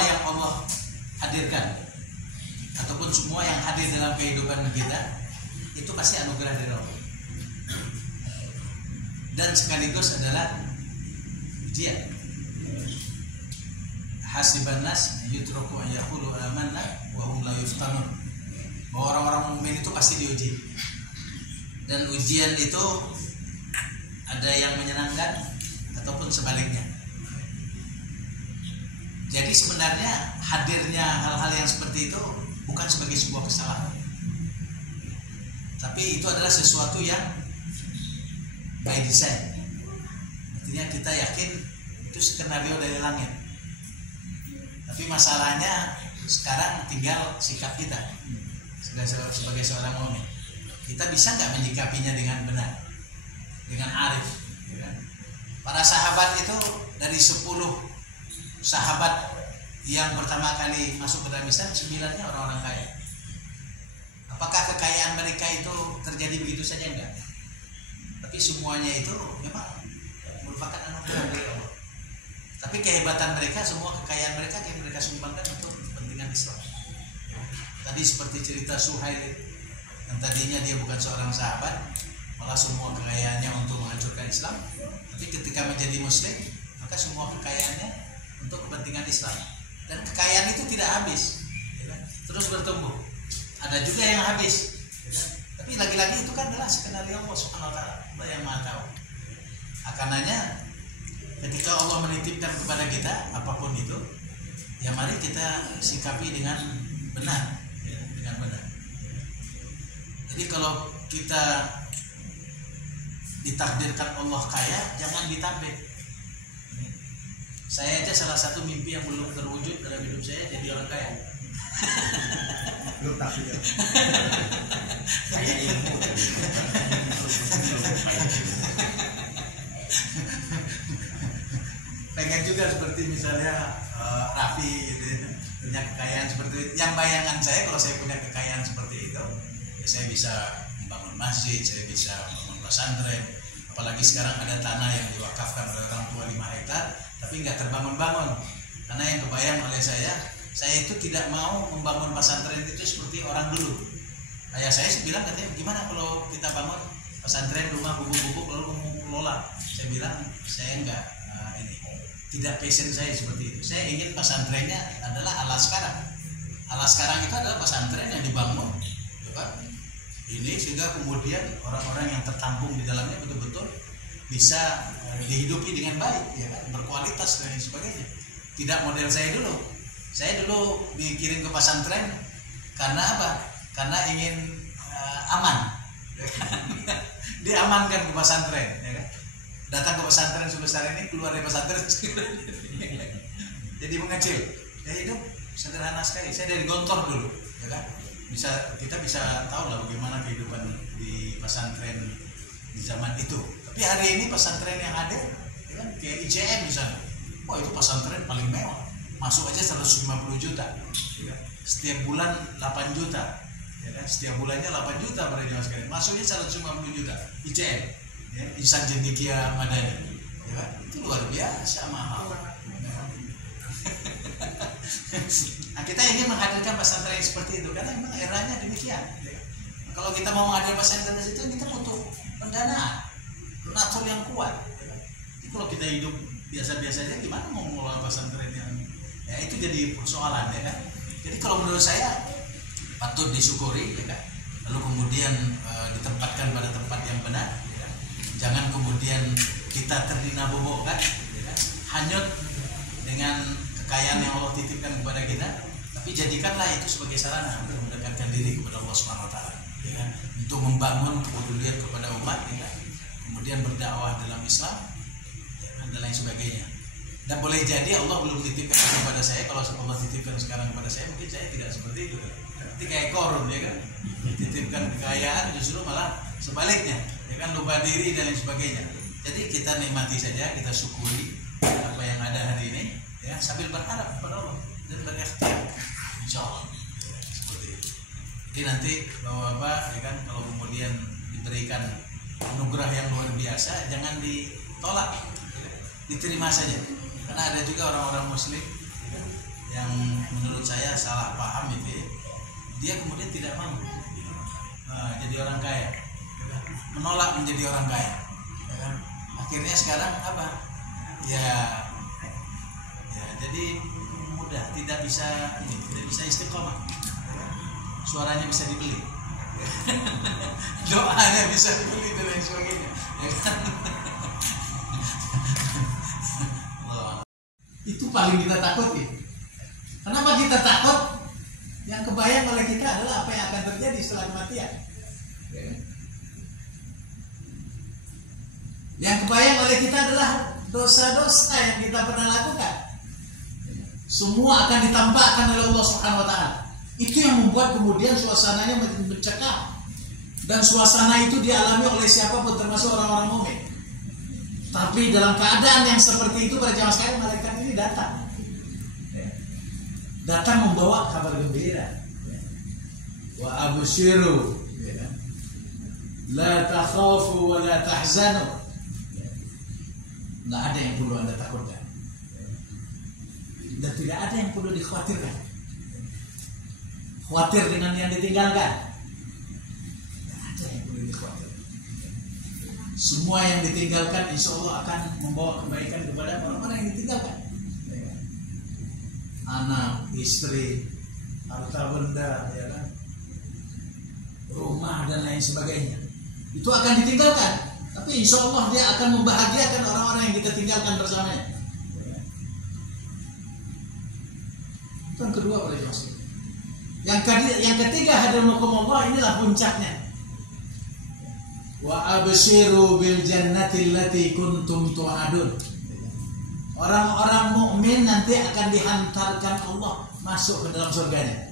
semua yang Allah hadirkan ataupun semua yang hadir dalam kehidupan kita itu pasti anugerah dari Allah dan sekaligus adalah ujian. Hasiban nas yutraku an yaqulu amanna wa hum la yuftanun. Bahwa orang-orang mukmin itu pasti diuji. Dan ujian itu ada yang menyenangkan ataupun sebaliknya. Jadi sebenarnya hadirnya hal-hal yang seperti itu bukan sebagai sebuah kesalahan, tapi itu adalah sesuatu yang by design. Artinya kita yakin itu skenario dari langit. Tapi masalahnya sekarang tinggal sikap kita sebagai seorang mukmin. Kita bisa nggak menyikapinya dengan benar, dengan arif? Para sahabat itu dari 10 sahabat yang pertama kali masuk ke dalam Islam, 9-nya orang-orang kaya. Apakah kekayaan mereka itu terjadi begitu saja? Enggak. Tapi semuanya itu memang merupakan anugerah dari Allah. Tapi kehebatan mereka, semua kekayaan mereka yang mereka sumbangkan untuk kepentingan Islam. Tadi seperti cerita Suhail yang tadinya dia bukan seorang sahabat, malah semua kekayaannya untuk menghancurkan Islam. Tapi ketika menjadi Muslim, maka semua kekayaannya untuk kepentingan Islam. Dan kekayaan itu tidak habis, terus bertumbuh. Ada juga yang habis, tapi lagi-lagi itu kan adalah skenario Allah Subhanahu Wa Taala, Allah yang Maha Tahu. Akananya ketika Allah menitipkan kepada kita apapun itu, ya mari kita sikapi dengan benar, dengan benar. Jadi kalau kita ditakdirkan Allah kaya, jangan ditambah. Saya aja salah satu mimpi yang belum terwujud dalam hidup saya jadi orang kaya. Belum tapi ya. Saya ilmu tadi. Pengen juga seperti misalnya Raffi gitu ya, punya kekayaan seperti itu. Yang bayangan saya kalau saya punya kekayaan seperti itu, ya saya bisa membangun masjid, saya bisa membangun pesantren. Apalagi sekarang ada tanah yang diwakafkan oleh orang tua 5 hektar, tapi nggak terbangun-bangun. Karena yang kebayang oleh saya itu tidak mau membangun pesantren itu seperti orang dulu. Ayah saya bilang katanya, gimana kalau kita bangun pesantren rumah bubuk-bubuk lalu mengelola? Saya bilang saya enggak, tidak passion saya seperti itu. Saya ingin pesantrennya adalah ala sekarang. Ala sekarang itu adalah pesantren yang dibangun, ya kan? Ini sehingga kemudian orang-orang yang tertampung di dalamnya betul-betul bisa dihidupi dengan baik, ya kan? Berkualitas dan sebagainya. Tidak model saya dulu. Saya dulu dikirim ke pesantren karena apa? Karena ingin aman. Diamankan ke pesantren, ya kan? Datang ke pesantren sebesar ini, keluar dari pesantren jadi mengecil. Ya hidup sederhana sekali. Saya dari Gontor dulu, ya kan? Kita bisa tahu lah bagaimana kehidupan di pesantren di zaman itu. Tapi hari ini pesantren yang ada, ya kan, kayak ICM misalnya, wah itu pesantren paling mewah, masuk aja 150 juta, ya kan? Setiap bulan 8 juta, ya kan? Setiap bulannya 8 juta pada jemaah sekalian, masuknya 150 juta, ICM, ya, Insan Cendekia Madani, ya kan? Itu luar biasa mahal. Nah, kita ingin menghadirkan pesantren yang seperti itu karena memang eranya demikian. Nah, kalau kita mau menghadirkan pesantren di situ, kita butuh pendanaan, donatur yang kuat. Jadi kalau kita hidup biasa-biasa aja, gimana mau mengelola pesantren yang, ya itu jadi persoalan, ya kan? Jadi kalau menurut saya patut disyukuri, ya kan? Lalu kemudian ditempatkan pada tempat yang benar, ya kan? Jangan kemudian kita terdinabobokan, ya kan? Hanyut dengan kekayaan yang Allah titipkan kepada kita, tapi jadikanlah itu sebagai sarana untuk mendekatkan diri kepada Allah Subhanahu Wa Taala, ya kan? Untuk membangun kepedulian kepada umat, ya kan? Kemudian berdakwah dalam Islam, ya kan? Dan lain sebagainya. Dan boleh jadi Allah belum titipkan kepada saya. Kalau Allah titipkan sekarang kepada saya, mungkin saya tidak seperti itu. Nanti kayak Korun, ya kan? Titipkan kekayaan, justru malah sebaliknya, ya kan? Lupa diri dan lain sebagainya. Jadi kita nikmati saja, kita syukuri apa yang ada hari ini, ya, sambil berharap kepada Allah dan berikhtiar, insya Allah, ya, seperti itu. Jadi nanti bapak-bapak, ya kan, kalau kemudian diberikan anugerah yang luar biasa, jangan ditolak, ya, diterima saja. Karena ada juga orang-orang Muslim, ya, yang yang menurut saya salah paham itu ya, dia kemudian tidak mau jadi orang kaya, menolak menjadi orang kaya, ya kan? Akhirnya sekarang apa? Ya jadi mudah, tidak bisa istiqomah, suaranya bisa dibeli, doanya bisa dibeli dan lain sebagainya, ya kan? Itu paling kita takuti. Kenapa kita takut? Yang kebayang oleh kita adalah apa yang akan terjadi setelah kematian. Yang kebayang oleh kita adalah dosa-dosa yang kita pernah lakukan. Semua akan ditampakkan oleh Allah Subhanahu wa taala. Itu yang membuat kemudian suasananya mencekam. Dan suasana itu dialami oleh siapapun termasuk orang-orang mukmin. Tapi dalam keadaan yang seperti itu pada jamaah sekalian, malaikat ini datang membawa kabar gembira. Wa abshiru, la takhafu wa la tahzanu. Nggak ada yang perlu Anda takutkan, dan tidak ada yang perlu dikhawatirkan. Khawatir dengan yang ditinggalkan, tidak ada yang perlu dikhawatirkan. Semua yang ditinggalkan insya Allah akan membawa kebaikan kepada orang-orang yang ditinggalkan. Anak, istri, harta benda, ya kan? Rumah dan lain sebagainya. Itu akan ditinggalkan. Tapi insya Allah dia akan membahagiakan orang-orang yang kita tinggalkan bersamanya. Itu yang kedua pada jemaah. Yang ketiga, hadirin Allah, inilah puncaknya. Wa abshiru bil jannati allati kuntum tu'adun. Orang-orang mukmin nanti akan dihantarkan Allah masuk ke dalam surganya.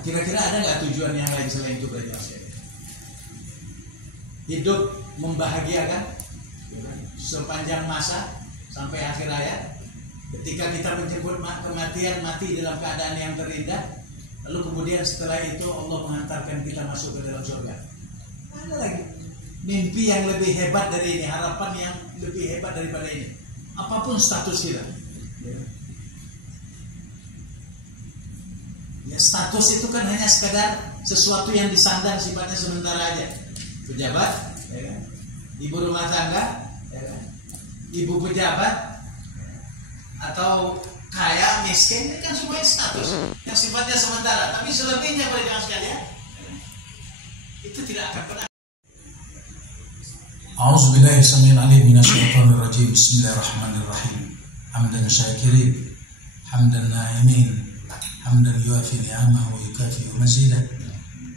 Kira-kira ada nggak tujuan yang lain selain itu bagi manusia? Hidup membahagiakan sepanjang masa sampai akhir hayat. Ketika kita menjemput kematian, mati dalam keadaan yang terindah. Lalu kemudian setelah itu Allah menghantarkan kita masuk ke dalam surga. Ada lagi mimpi yang lebih hebat dari ini, harapan yang lebih hebat daripada ini. Apapun status kita. Ya, status itu kan hanya sekadar sesuatu yang disandang sifatnya sementara aja. Pejabat, ya kan? Ibu rumah tangga, ya kan? Ibu pejabat, atau kaya, miskin, ini kan semuanya status yang sifatnya sementara. Tapi selebihnya pada jamaah sekalian, itu tidak akan pernah. A'udzubillahi samil alim minasyaitonir rajim. Bismillahirrahmanirrahim. Hamdan syakirin, hamdan na'imin, hamdan yuafi ni'amahu wa yukafi mazidah.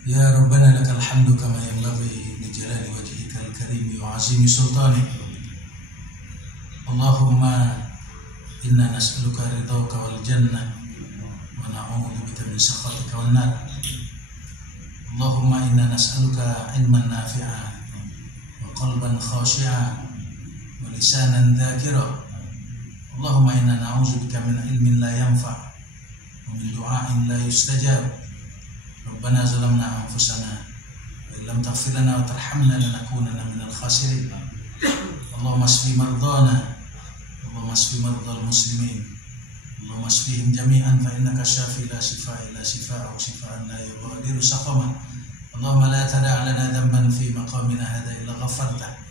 Ya Rabbana lakal hamdu kama yanbaghi li jalali wajhikal karim wa 'azimi sultanik. Allahumma inna nas'aluka ridhaka wal jannah wa na'udzu bika min sakhatika wan nar. Allahumma inna nas'aluka ilman nafi'a wa qalban khashi'a wa lisanan dhakira. Allahumma inna na'udzu bika min ilmin la yanfa' wa min du'a'in la yustajab. Rabbana zalamna anfusana wa illam taghfir lana wa tarhamna lanakunanna minal khasirin. Allahumma shfi mardana, Allahumma shfi mardal muslimin, Allahumma shfihim jami'an fa innaka syafi la shifaa illa shifaa wa shifaa'an la yughadiru saqama. Allahumma la tada' lana dhanban fi maqamina hadha illa ghafartah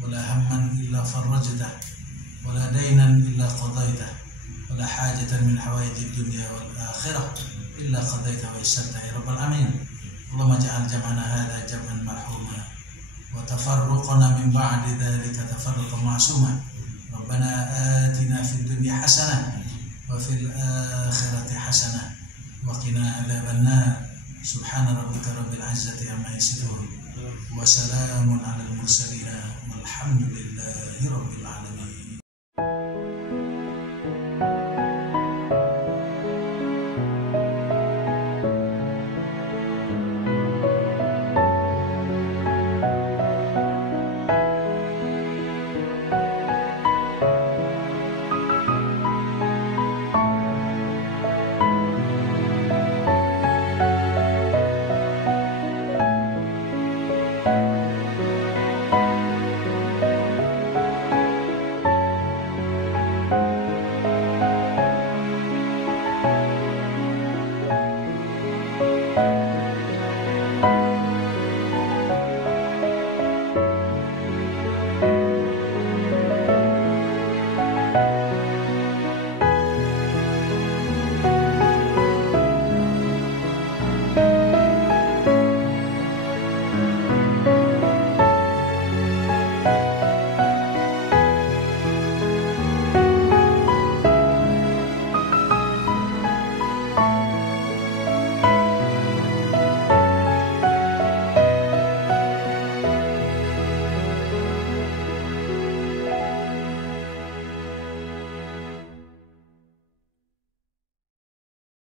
wa la hamman illa farajtah wa la daynan illa qadaytah wa la hajatan min hawaijid dunya wal akhirah illa qadaytah wa yassartah ya rabbal alamin. Allahumma ja'al jam'ana hadha jam'an marhuma wa tafarruqana min ba'di dhalika tafarruqan ma'suma. Rabbana atina fid dunya hasanah wa fil akhirati hasanah wa qina adzaban nar. Subhana rabbika rabbil izzati amma yasifun wa salamun alal mursalin walhamdulillahi rabbil alamin.